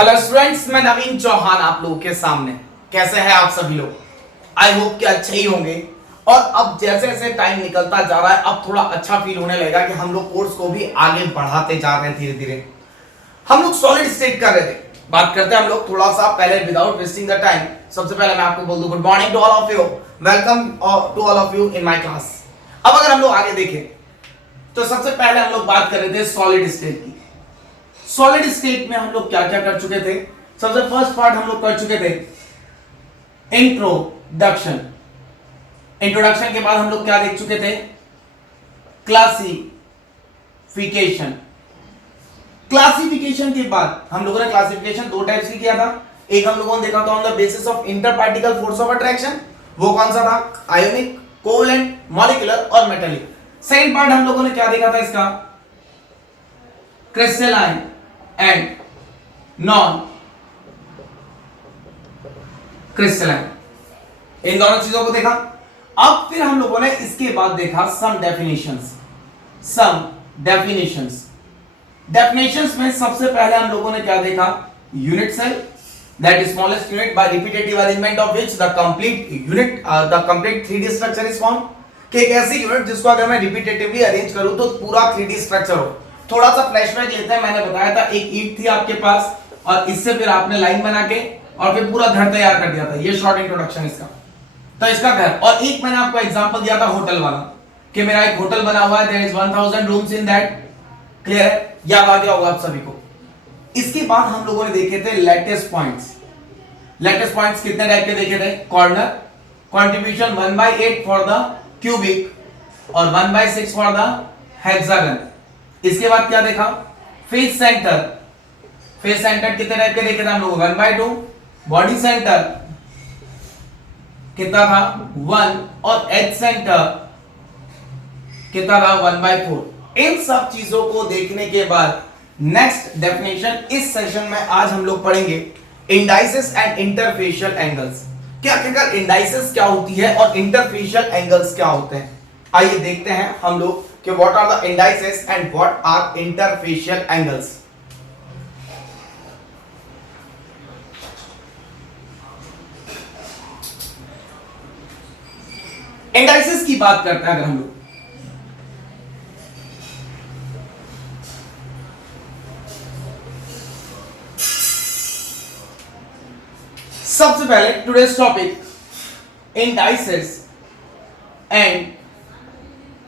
Hello students, मैं नवीन चौहान आप लोगों के सामने। कैसे हैं आप सभी लोग? आई होप कि अच्छे ही होंगे। और अब जैसे जैसे टाइम निकलता जा रहा है, अब थोड़ा अच्छा फील होने लगेगा कि हम लोग कोर्स को भी आगे बढ़ाते जा रहे हैं धीरे धीरे। हम लोग सॉलिड स्टेट कर रहे थे, बात करते हैं हम लोग थोड़ा सा पहले विदाउट वेस्टिंग द टाइम। सबसे पहले मैं आपको बोल दूं good morning to all of you, welcome to all of you in my class. अब अगर हम लोग आगे देखें तो सबसे पहले हम लोग बात कर रहे थे सॉलिड स्टेट की। सॉलिड स्टेट में हम लोग क्या क्या कर चुके थे? सबसे फर्स्ट पार्ट हम लोग कर चुके थे इंट्रोडक्शन। इंट्रोडक्शन के बाद हम लोग क्या देख चुके थे? क्लासिफिकेशन। क्लासिफिकेशन के बाद हम लोगों ने क्लासिफिकेशन दो टाइप से किया था। एक हम लोगों ने देखा था on the basis of inter particle force of attraction, वो कौन सा था? आयोनिक, कोवलेंट, मॉलिक्यूलर और मेटेलिक। सेकंड पार्ट हम लोगों ने क्या देखा था इसका? Crystalline and non crystalline. इन दोनों चीजों को देखा। अब फिर हम लोगों ने इसके बाद देखा सम डेफिनेशंस। डेफिनेशंस में सबसे पहले हम लोगों ने क्या देखा? Unit cell, that smallest unit by repetitive arrangement of which the complete 3D structure is form. कि एक ऐसी यूनिट जिसको अगर मैं रिपीटेटिवली अरेंज करूं तो पूरा 3D स्ट्रक्चर हो। थोड़ा सा फ्लैशबैक लेते हैं। मैंने बताया था एक ईंट थी आपके पास और इससे फिर आपने लाइन बना के और फिर पूरा घर तैयार कर दिया था। ये शॉर्ट इंट्रोडक्शन इसका। तो इसका घर, और एक मैंने आपको एग्जांपल दिया था होटल वाला कि मेरा एक होटल बना हुआ है, there is 1000 rooms in that. Clear है? याद आ गया होगा आप सभी को। इसके बाद हम लोगों ने देखे थे लैटिस पॉइंट्स। लैटिस पॉइंट्स कितने टाइप के देखे थे? Corner, contribution 1/8 for the cubic और 1/6 फॉर द हेक्सागन। इसके बाद क्या देखा? Face centre. फेस सेंटर कितने टाइप के देखे थे हम लोग? 1/2। बॉडी सेंटर कितना था? 1। और एज सेंटर कितना था? 1/4। इन सब चीजों को देखने के बाद नेक्स्ट डेफिनेशन इस सेशन में आज हम लोग पढ़ेंगे इंडाइसेस एंड इंटरफेशियल एंगल्स। क्या आखिरकार इंडाइसेस क्या होती है और इंटरफेशियल एंगल्स क्या होते हैं? आइए देखते हैं हम लोग कि what are the indices and what are interfacial angles। Indices की बात करते हैं अगर हम लोग, सबसे पहले today's topic indices and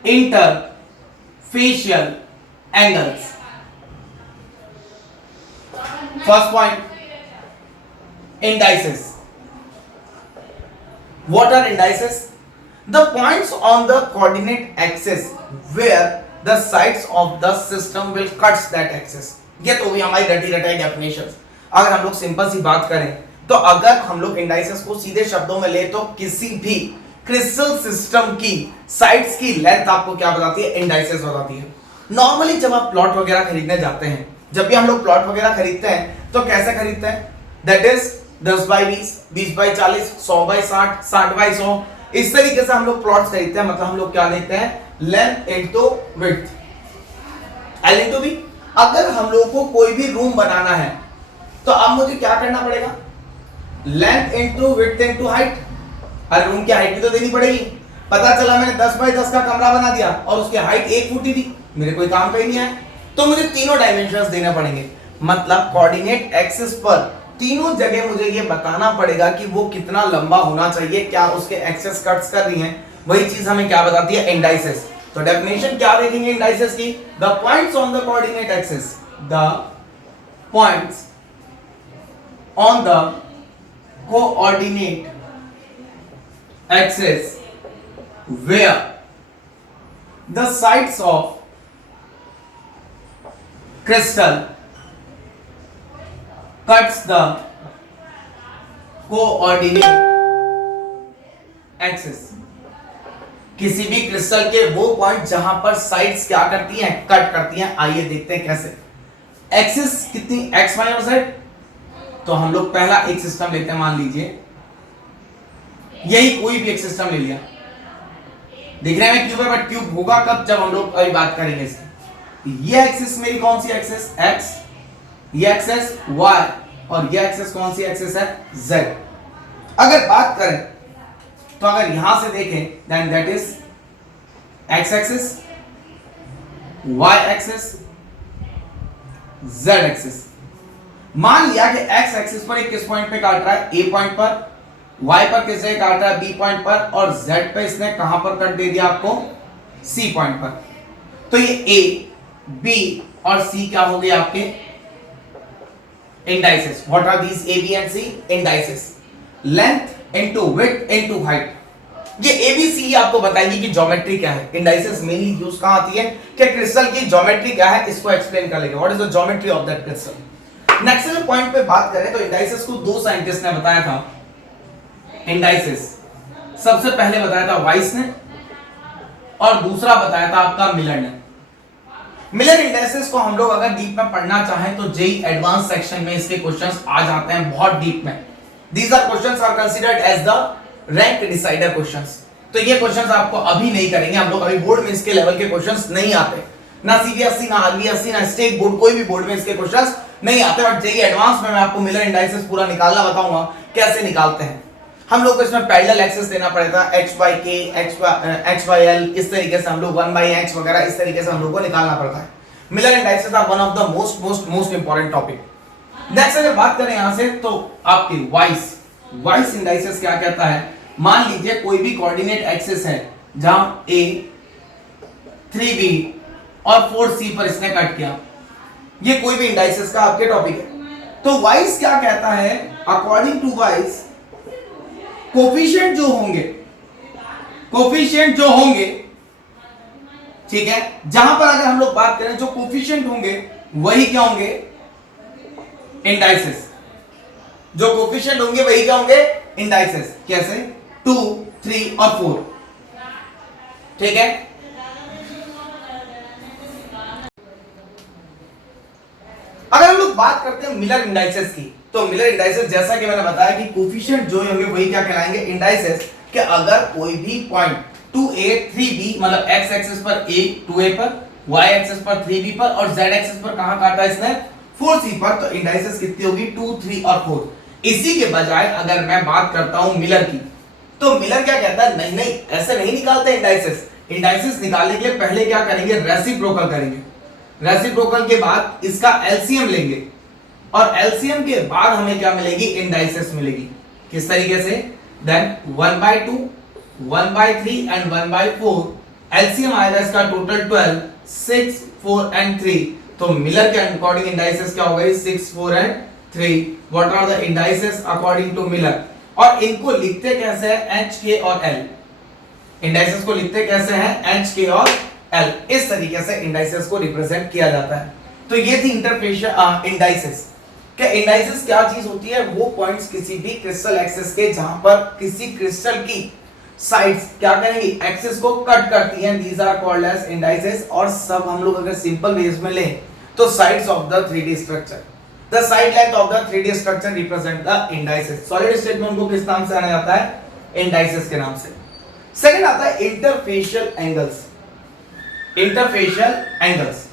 interfacial angles. First point, indices. What are indices? The points on the coordinate axis where the sides of the system will cut that axis। ये तो भी हमारी रटी रटाई डेफिनेशन। अगर हम लोग सिंपल सी बात करें तो अगर हम लोग इंडाइसेस को सीधे शब्दों में ले तो किसी भी क्रिस्टल सिस्टम की साइड्स की लेंथ आपको क्या बताती है? इंडाइसेस बताती है। नॉर्मली जब आप प्लॉट वगैरह खरीदने जाते हैं, जब भी हम लोग प्लॉट वगैरह खरीदते हैं तो कैसे खरीदते हैं? That is 10/20, 20/40, 100/60, 60/100। इस तरीके से हम लोग प्लॉट्स खरीदते हैं। मतलब हम लोग क्या देखते हैं? Length into width, L into B. अगर हम लोग को कोई भी रूम बनाना है तो अब मुझे क्या करना पड़ेगा? Length into width into height. हर रूम की हाइट भी तो देनी पड़ेगी। पता चला मैंने 10/10 का कमरा बना दिया और उसकी हाइट 1 फुट ही थी, मेरे कोई काम का ही नहीं आया। तो मुझे तीनों डायमेंशंस देने पड़ेंगे। मतलब कोऑर्डिनेट एक्सिस पर तीनों जगह मुझे ये बताना पड़ेगा कि वो कितना लंबा होना चाहिए, क्या उसके एक्सेस कट्स कर रही हैं। वही चीज हमें क्या बताती है? इंडाइसेस। तो डेफिनेशन क्या देखेंगे इंडाइसेस की? The points on the coordinate axis, the points on the coordinate axis where the sides of crystal cuts the coordinate axis। किसी भी क्रिस्टल के वो पॉइंट जहां पर साइड्स क्या करती हैं? कट करती हैं। आइए देखते हैं कैसे। एक्सिस कितनी? एक्स, वाई और जेड। तो हम लोग पहला एक सिस्टम लेते हैं। मान लीजिए यही कोई भी एक सिस्टम ले लिया। दिख रहा है क्यूब है, बट क्यूब होगा कब? जब हम लोग अभी बात करेंगे इसकी। ये एक्सिस मेरी कौन सी एक्सिस? एक्स। ये एक्सिस वाई और ये एक्सिस कौन सी एक्सिस है? z। अगर बात करें तो अगर यहां से देखें then that is x axis, y axis, z axis. मान लिया कि x एक्सिस पर किस पॉइंट पे काट रहा है? a पॉइंट पर, y पर किस जगह काट रहा है? b पॉइंट पर, और z पे इसने कहां पर कट दे दिया आपको? c पॉइंट पर। तो ये a, b और c क्या हो गए आपके? Indices. What are these a, b and c? Indices. Length into width into height. ये a b c आपको बताएगी कि ज्योमेट्री क्या है। इंडाइसेस मेनली यूज कहां आती है कि क्रिस्टल की ज्योमेट्री क्या है, इसको एक्सप्लेन कर लेंगे। What is the geometry of that crystal. Next point पे बात करें तो इंडाइसेस को दो साइंटिस्ट ने बताया था। इंडाइसेस सबसे पहले बताया था वाइस ने, और दूसरा बताया था आपका मिलर ने। मिलर इंडाइसेस को हम लोग अगर डीप में पढ़ना चाहें तो जेई एडवांस सेक्शन में इसके क्वेश्चंस आ जाते हैं बहुत डीप में। These are questions are considered as the rank decider questions. तो ये क्वेश्चंस आपको अभी नहीं करेंगे हम लोग, अभी बोर्ड में इसके लेवल के क्वेश्चंस नहीं आते, ना सीबीएसई ना आरबीएसई ना स्टेट बोर्ड, कोई भी बोर्ड में इसके क्वेश्चंस नहीं आते। बट जेई एडवांस में मैं आपको मिलर इंडाइसेस पूरा निकालना बताऊंगा कैसे निकालते हैं। हम लोग को इसमें पैरेलल एक्सेस देना पड़ेगा, h by k, h by l, इस तरीके से हम लोग 1 by h वगैरह इस तरीके से हम लोग को निकालना पड़ता है। Miller indices are one of the most important topic. Next अगर बात करें यहां से तो आपकी वाइस इंडाइसेस क्या कहता है? मान लीजिए कोई भी कोऑर्डिनेट एक्सिस है जहां a 3b और 4c पर इसने कट किया, ये कोई भी इंडाइसेस का आपके टॉपिक है। तो वाइस क्या कहता है? अकॉर्डिंग टू वाइस कोफिशिएंट जो होंगे, ठीक है, जहां पर अगर हम लोग बात करें जो कोफिशिएंट होंगे वही क्या होंगे? इंडाइसेस। जो कोफिशिएंट होंगे वही क्या होंगे? इंडाइसेस। कैसे? 2, 3 और 4, ठीक है। अगर हम लोग बात करते हैं मिलर इंडाइसेस की, तो मिलर इंडाइसेस जैसा कि मैंने बताया कि कोफिशिएंट जो होंगे वही क्या कहलाएंगे? इंडाइसेस। कि अगर कोई भी पॉइंट 2a 3b मतलब x एक्सिस पर a 2a पर, y एक्सिस पर 3b पर और z एक्सिस पर कहां काटा इसने? 4c पर, तो इंडाइसेस कितनी होगी? 2, 3 और 4। इसी के बजाय अगर मैं बात करता हूं मिलर की, तो मिलर क्या कहता है? नहीं ऐसे नहीं निकालते इंडाइसेस। इंडाइसेस निकालने के लिए पहले क्या करेंगे? रेसिप्रोकल करेंगे। रेसिप्रोकल के बाद इसका एलसीएम लेंगे, और एलसीएम के बाद हमें क्या मिलेगी? इंडाइसेस मिलेगी। किस तरीके से? Then 1/2, 1/3 and 1/4। एलसीएम आएगा इसका टोटल 12, 6, 4 एंड 3। तो मिलर के अकॉर्डिंग इंडाइसेस क्या हो गई? 6, 4 and 3। What are the indices according to Miller? और इनको लिखते कैसे हैं? एच, के और एल। इंडाइसेस को लिखते कैसे हैं? एच, के और एल। इस तरीके से इंडाइसेस को रिप्रेजेंट किया जाता है। तो ये थी इंटरफेशियल इंडाइसेस। क्या इंडाइसेस क्या चीज होती है? वो पॉइंट्स किसी भी क्रिस्टल एक्सिस के जहां पर किसी क्रिस्टल की साइड्स क्या करेंगी? एक्सिस को कट करती हैं। These are called as indices. और सब हम लोग अगर सिंपल वेज में लें तो sides of the 3D structure, the side length of the 3D structure represent the indices. Solid state में उनको किस नाम से जाना जाता है? इंडाइसेस के नाम से। सेकंड आता है interfacial angles. Interfacial angles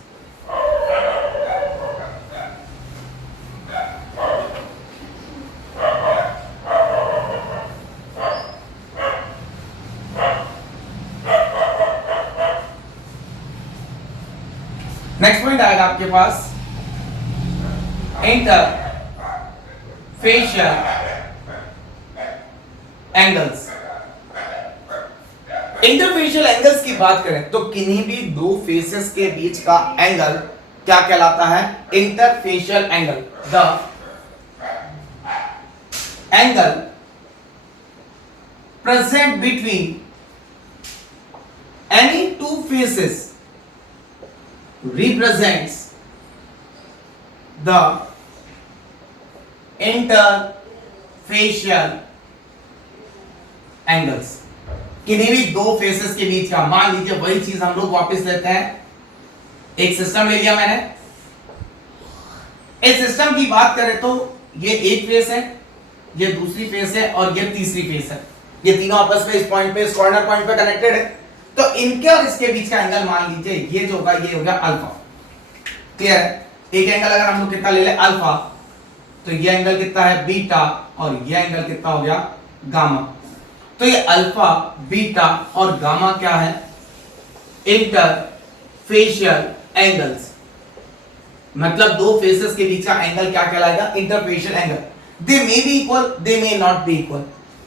next point आएगा आपके पास इंटरफेशियल एंगल्स। इंटरफेशियल एंगल्स की बात करें तो किन्हीं भी दो फेसेस के बीच का एंगल क्या कहलाता है? Interfacial angle. The angle present between any two faces represents the interfacial angles। किन्हीं भी दो फेसेस के बीच का, मान लीजिए वही चीज हम लोग वापस लेते हैं। एक सिस्टम ले लिया मैंने, इस सिस्टम की बात करें तो ये एक फेस है, ये दूसरी फेस है और ये तीसरी फेस है। ये तीनों आपस में इस पॉइंट पे, इस कॉर्नर पॉइंट पे कनेक्टेड है। तो इनके और इसके बीच का एंगल मान लीजिए ये जो होगा ये हो गया अल्फा। क्लियर है? एक एंगल अगर हम लोग कितना ले ले? अल्फा। तो ये एंगल कितना है बीटा और ये एंगल कितना हो गया गामा। तो ये अल्फा बीटा और गामा क्या है इंटरफेशियल एंगल्स, मतलब दो फेसेस के बीच का एंगल क्या कहलाएगा interfacial angle. They may be equal they may not be equal.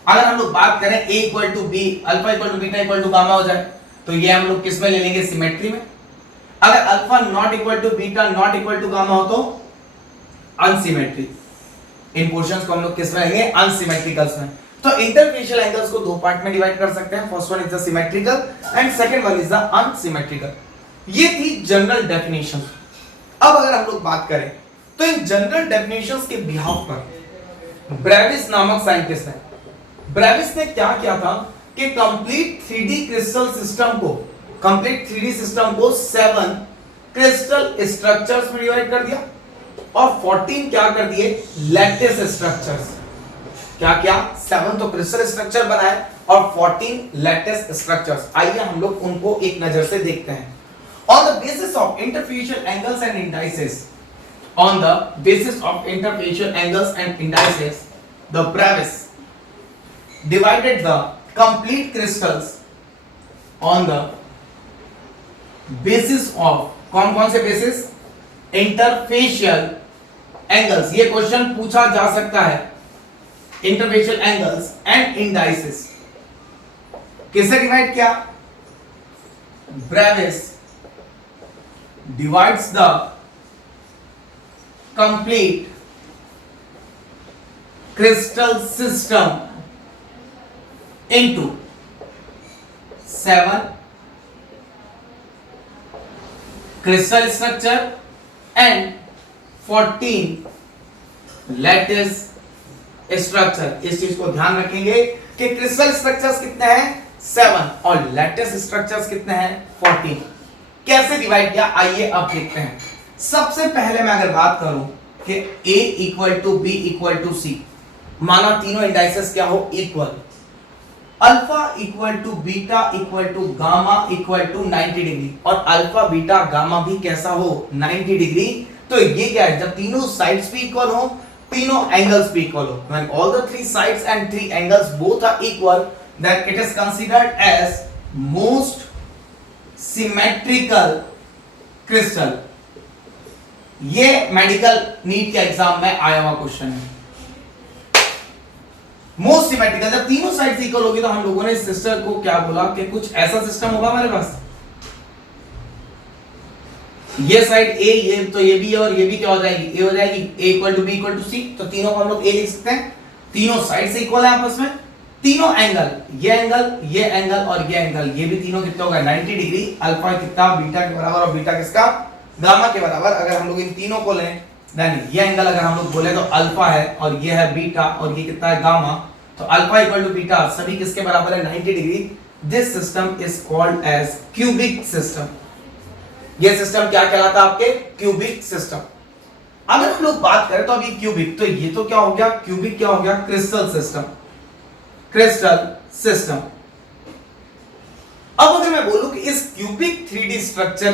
अगर हम लोग बात करें a equal to B alpha equal to beta equal to gamma हो जाए तो ये हम लोग किस में ले लेंगे सिमेट्री में। अगर alpha not equal to beta not equal to gamma हो तो अनसिमेट्री। इन पोर्शंस को हम लोग किस में लेंगे अनसिमेट्रिकल्स में। तो इंटरफेशियल एंगल्स को दो पार्ट में डिवाइड कर सकते हैं, first one is the symmetrical and second one is the unsymmetrical. ये थी जनरल डेफिनेशन। अब अगर हम लोग बात करें तो इन जनरल डेफिनेशंस के बिहाफ पर ब्रेविस नामक साइंटिस्ट ने ब्रेविस ने क्या किया था कि कंप्लीट 3D क्रिस्टल सिस्टम को 7 क्रिस्टल स्ट्रक्चर्स में डिवाइड कर दिया और 14 क्या कर दिए लैटिस स्ट्रक्चर्स। क्या क्या 7 तो क्रिस्टल स्ट्रक्चर बनाए और 14 लैटिस स्ट्रक्चर्स। आइए हम लोग उनको एक नजर से देखते हैं। On the basis of interfacial angles and indices, the Brevis divided the complete crystals on the basis of कौन-कौन से basis? Interfacial angles। ये क्वेश्चन पूछा जा सकता है। Interfacial angles and indices किससे डिवाइड किया? Brevis divides the complete crystal system into 7 crystal structure and 14 lattice structure। इस चीज को ध्यान रखेंगे कि क्रिस्टल स्ट्रक्चर्स कितने हैं 7 और लैटिस स्ट्रक्चर्स कितने हैं 14। कैसे डिवाइड किया आइए अब देखते हैं। सबसे पहले मैं अगर बात करूं कि A equal to B equal to C, माना तीनों इंडाइसेस क्या हो equal, alpha equal to beta equal to gamma equal to 90 degree और अल्फा बीटा गामा भी कैसा हो 90 डिग्री। तो ये क्या है जब तीनों साइड्स भी इक्वल हो तीनों एंगल्स भी इक्वल हो, when all the 3 sides and 3 angles both are equal, then it is considered as most symmetrical crystal. ये मेडिकल नीट के एग्जाम में आया हुआ क्वेश्चन है। मोस्ट सिमेट्रिकल जब तीनों साइड इक्वल होगी तो हम लोगों ने सिस्टर को क्या बोला कि कुछ ऐसा सिस्टम होगा हमारे पास, ये साइड ए ये तो ये भी है और ये भी क्या हो जाएगी ए हो जाएगी, A equal to B equal to C. तो तीनों को हम लोग ए लिख सकते हैं। तीनों साइड से इक्वल है आपस में, तीनों एंगल ये एंगल और ये एंगल ये भी तीनों कितना होगा 90 डिग्री। अल्फा कितना बीटा के बराबर और बीटा किसका गामा के बराबर। अगर हम लोग इन तीनों को लें देन ये एंगल अगर हम लोग बोले तो अल्फा है और ये है बीटा और ये कितना है गामा। तो अल्फा इक्वल टू बीटा सभी किसके बराबर है 90 degree. This system is called as cubic system. ये सिस्टम क्या कहलाता है आपके क्यूबिक सिस्टम। अगर हम लोग बात करें तो अभी क्यूबिक तो ये तो क्या हो गया क्यूबिक क्या हो गया क्रिस्टल सिस्टम। अब अगर मैं बोलूं कि इस क्यूबिक 3D स्ट्रक्चर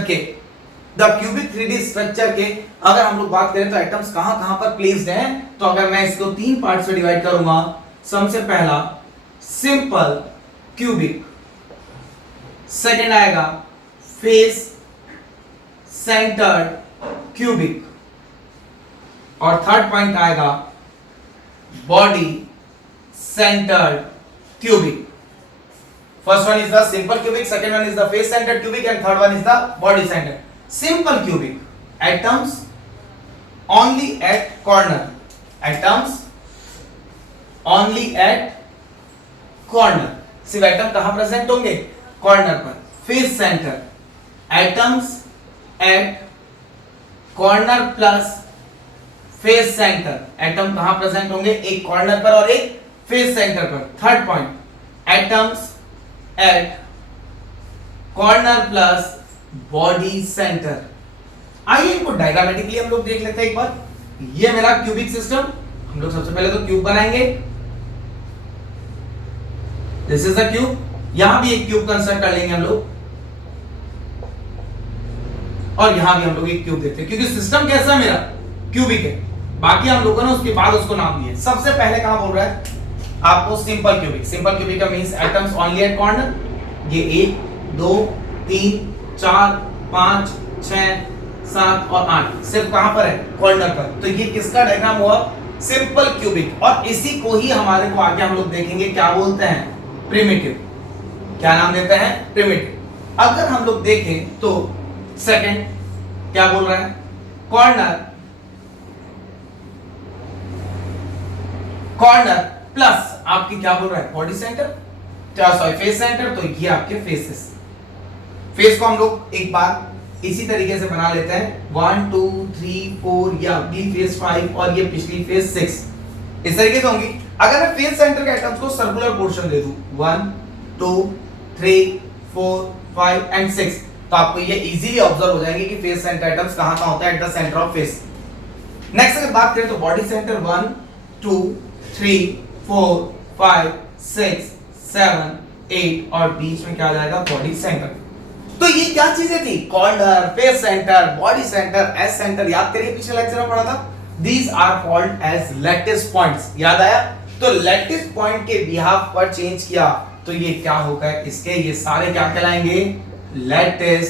के अगर हम लोग बात करें तो एटम्स कहां पर प्लेस्ड हैं, तो अगर मैं इसको 3 पार्ट्स में डिवाइड करूंगा, सबसे पहला सिंपल क्यूबिक, सेकंड आएगा फेस सेंटर्ड क्यूबिक और थर्ड पॉइंट आएगा body centered cubic. First one is the simple cubic, second one is the face centered cubic and third one is the body centered. Simple cubic, atoms only at corner, सिर्फ atom कहां present होंगे corner पर। Face centre atoms at corner plus face centre, atom कहां present होंगे एक corner पर और एक फेस सेंटर पर। Third point atoms at corner plus body centre. आइए इनको डायग्रामेटिकली हम लोग देख लेते हैं एक बार। ये मेरा क्यूबिक सिस्टम, हम लोग सबसे पहले तो क्यूब बनाएंगे। दिस इज द क्यूब, यहां भी एक क्यूब कंस्ट्रक्ट कर लेंगे हम लोग और यहां भी हम लोग एक क्यूब देते हैं क्योंकि सिस्टम कैसा है मेरा क्यूबिक है। बाकी हम लोगों ने उसके बाद उसको नाम दिए। सबसे पहले कहां बोल रहा है आपको सिंपल क्यूबिक। सिंपल क्यूबिक का means atoms only at corner. ये 1 2 3 4 5 6 7 और 8 सिर्फ कहां पर है कॉर्नर पर। तो ये किसका डायग्राम हुआ सिंपल क्यूबिक। और इसी को ही हमारे को आगे हम लोग देखेंगे क्या बोलते हैं प्रिमिटिव। क्या नाम देते हैं प्रिमिटिव। अगर हम लोग देखें तो सेकंड क्या बोल रहा है कॉर्नर कॉर्नर प्लस आपकी क्या बोल रहा है body centre sorry face centre. तो ये आपके फेसेस। फेस को हम लोग एक बार इसी तरीके से बना लेते हैं 1 2 3 4 या अगली फेस 5 और ये पिछली फेस 6 इस तरीके से होंगी। अगर मैं फेस सेंटर के एटम्स को सर्कुलर पोर्शन दे दूं 1 2 3 4 5 एंड 6 तो आपको ये इजीली ऑब्जर्व हो जाएंगे कि फेस सेंटर एटम्स कहां होता है at the centre of face. Next अगर बात करें तो बॉडी सेंटर 1 2 3 4 5 6 7 8 और बीच में क्या आ जाएगा बॉडी सेंटर। तो ये क्या चीजें थी corner face centre body centre S centre. याद करिए पिछले लेक्चर में पढ़ा था। These are called as lattice points. याद आया। तो लैटिस पॉइंट के बिहाफ पर चेंज किया तो ये क्या होगा इसके ये सारे क्या कहलाएंगे लैटिस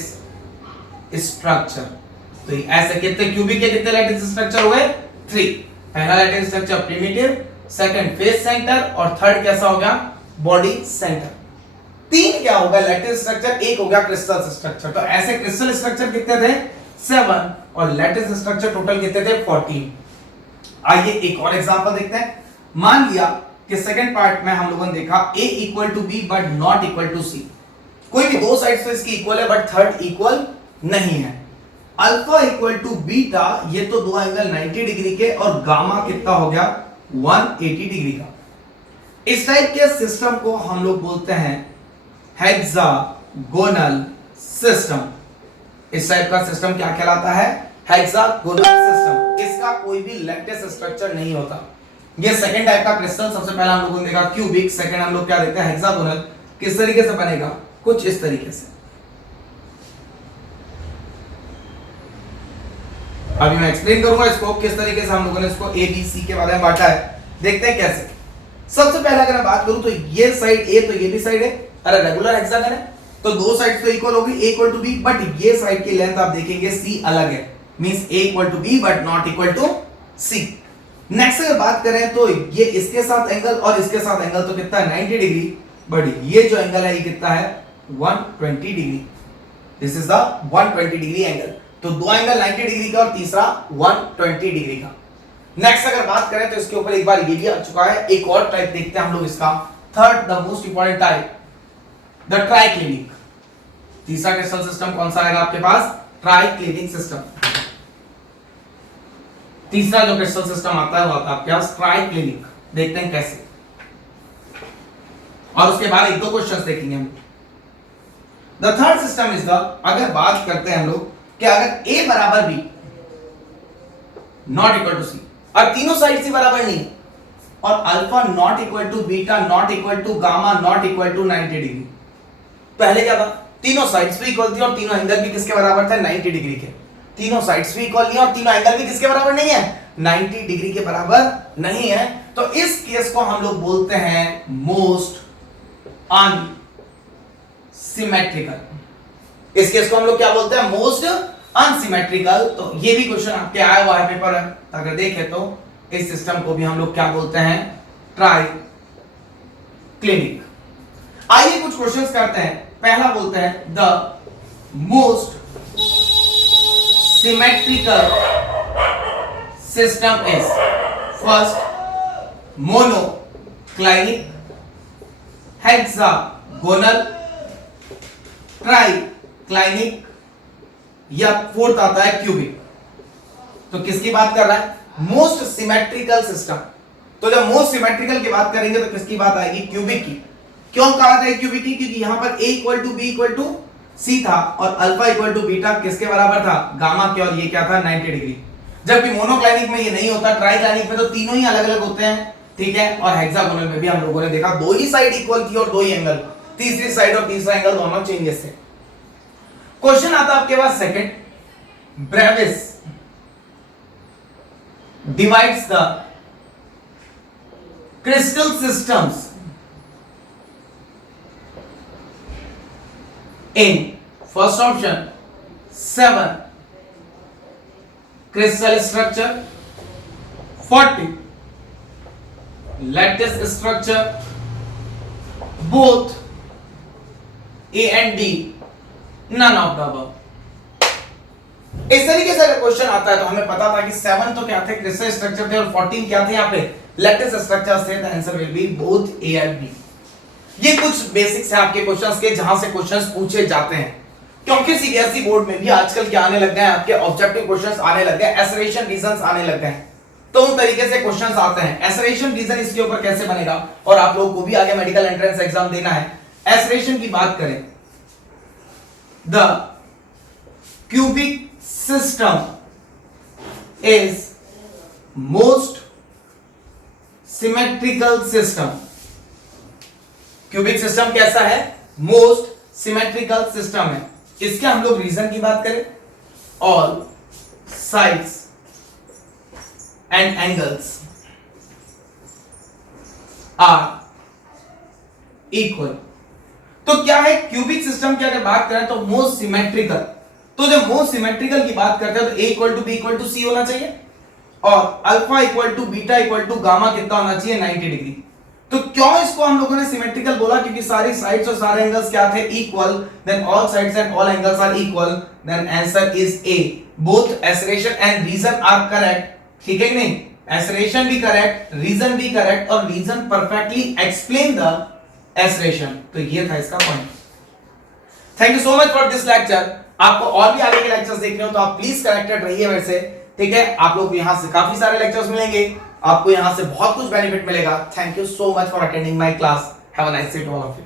स्ट्रक्चर। तो ऐसे कितने क्यूबिक के कितने लैटिस स्ट्रक्चर हुए 3। पहला lattice structure primitive second face centre और थर्ड कैसा हो गया बॉडी सेंटर। 3 क्या होगा लैटिस स्ट्रक्चर एक हो गया क्रिस्टल स्ट्रक्चर। तो ऐसे क्रिस्टल स्ट्रक्चर कितने थे 7 और लैटिस स्ट्रक्चर टोटल कितने थे 14। आइए एक और एग्जांपल देखते हैं। मान लिया कि सेकंड पार्ट में हम लोगों ने देखा a equal to b but not equal to c। कोई भी दो साइड्स तो इसकी इक्वल है बट थर्ड इक्वल नहीं है। अल्फा इक्वल टू बीटा ये तो दो एंगल 90 डिग्री के और गामा कितना हो गया 180 डिग्री का। इस टाइप के सिस्टम को हम लोग बोलते हैं हेक्सागोनल सिस्टम। इस टाइप का सिस्टम क्या कहलाता है हेक्सागोनल सिस्टम। इसका कोई भी लैटिस स्ट्रक्चर नहीं होता। ये सेकंड टाइप का क्रिस्टल सबसे पहला हम लोगों ने देखा क्यूबिक। सेकंड हम लोग क्या देखते हैं हेक्सागोनल। किस तरीके से बनेगा कुछ इस तरीके से। अभी मैं एक्सप्लेन करूंगा इसको किस तरीके से हम लोगों ने इसको ए बी सी के बारे में बांटा है। देखते हैं कैसे। सबसे पहले अगर मैं बात करूं तो ये साइड ए तो ये भी साइड है। अरे रेगुलर हेक्सागन है तो दो साइड्स तो इक्वल होगी a equal to b but ये साइड की लेंथ आप देखेंगे c अलग है means a equal to b but not equal to c। Next अगर बात करें तो ये इसके साथ एंगल और इसके साथ एंगल तो कितना है 90 डिग्री बट ये जो एंगल है ये कितना है 120 degree. This is the 120 degree angle. तो दो एंगल 90 डिग्री का और तीसरा 120 डिग्री का। नेक्स्ट अगर बात करें तो इसके ऊपर एक बार ये भी आ चुका है। एक और टाइप देखते हैं हम लोग इसका third the most important type the triclinic. तीसरा क्रिस्टल सिस्टम कौन सा आएगा आपके पास ट्राइक्लिनिक सिस्टम। तीसरा जो क्रिस्टल सिस्टम आता है वो आता है आपके पास ट्राइक्लिनिक। देखते हैं कैसे और उसके बाद एक दो क्वेश्चंस देखेंगे हम। The third system is the अगर बात करते हैं हम लोग कि अगर a बराबर b not equal to c और तीनों साइड से बराबर नहीं और alpha not equal to beta not equal to gamma not equal to 90 degree. पहले क्या था तीनों साइड्स भी इक्वल थी और तीनों एंगल भी किसके बराबर थे 90 डिग्री के। तीनों साइड्स भी इक्वल नहीं और तीनों एंगल भी किसके बराबर नहीं है 90 डिग्री के बराबर नहीं है। तो इस केस को हम लोग बोलते हैं मोस्ट अनसिमेट्रिकल। इस केस को हम लोग क्या बोलते हैं मोस्ट अनसिमेट्रिकल। तो ये भी क्वेश्चन आपके आया हुआ है पेपर है अगर देखें तो इस सिस्टम को भी हम लोग क्या बोलते हैं ट्राइक्लिनिक। आइए कुछ क्वेश्चंस करते हैं। पहला बोलते हैं the most symmetrical system is first monoclinic hexagonal triclinic या फोर्थ आता है क्यूबिक। तो किसकी बात कर रहा है मोस्ट सिमेट्रिकल सिस्टम। तो जब मोस्ट सिमेट्रिकल की बात करेंगे तो किसकी बात आएगी क्यूबिक की। क्यों कहा था क्यूबिक की क्योंकि यहां पर a equal to b equal to c था और अल्फा इक्वल टू बीटा किसके बराबर था गामा के और ये क्या था 90 डिग्री। जबकि मोनोक्लाइनिक में ये नहीं होता ट्राइक्लाइनिक में तो तीनों ही अलग अलग होते हैं ठीक है। और हेक्सागोनल में भी हम लोगों ने देखा दो ही साइड इक्वल थी और दो ही एंगल तीसरी साइड और तीसरा एंगल दोनों चेंजेस थे। क्वेश्चन आता है आपके पास second Bravais divides the crystal systems in first option 7 crystal structure, 40 lattice structure, both A and D, none of the above. इस तरीके से अगर क्वेश्चन आता है तो हमें पता था कि 7 तो क्या थे, क्रिस्टल स्ट्रक्चर थे, और 14 क्या थे यहाँ पे, लैटिस स्ट्रक्चर्स थे. The answer will be both A and B. ये कुछ बेसिक्स है आपके क्वेश्चंस के जहां से क्वेश्चंस पूछे जाते हैं, क्योंकि सीबीएसई बोर्ड में भी आजकल क्या आने लग गए हैं, आपके ऑब्जेक्टिव क्वेश्चंस आने लग गए, एसरेशन रीजंस आने लग गए, तो उन तरीके से क्वेश्चंस आते हैं. एसरेशन रीजन इसके ऊपर कैसे बनेगा, और आप लोगों को भी आगे मेडिकल एंट्रेंस एग्जाम देना है. एसरेशन की बात करें, the cubic system is most symmetrical system. Cubic system कैसा है, मोस्ट सिमेट्रिकल सिस्टम है. इसके हम लोग रीजन की बात करें, all sides and angles are equal. तो क्या है क्यूबिक सिस्टम की अगर बात करें तो मोस्ट सिमेट्रिकल. तो जब मोस्ट सिमेट्रिकल की बात करते हैं तो A equal to B equal to C होना चाहिए, और alpha equal to beta equal to gamma कितना होना चाहिए, 90 डिग्री. तो क्यों इसको हम लोगों ने सिमेट्रिकल बोला, क्योंकि सारी साइड्स और सारे एंगल्स क्या थे, equal. Then all sides and all angles are equal. Then answer is A. Both assertion and reason are correct. ठीक है कि नहीं, एसरेशन भी करेक्ट, रीजन भी करेक्ट, और reason perfectly explain the assertion. तो ये था इसका point. Thank you so much for this lecture. आपको और भी आगे के लेक्चर्स देखने हो तो आप प्लीज कनेक्टेड रहिए मेरे से. ठीक है, आप लोग यहां से काफी सारे लेक्चर्स मिलेंगे, आपको यहां से बहुत कुछ बेनिफिट मिलेगा. Thank you so much for attending my class. Have a nice day to all of you.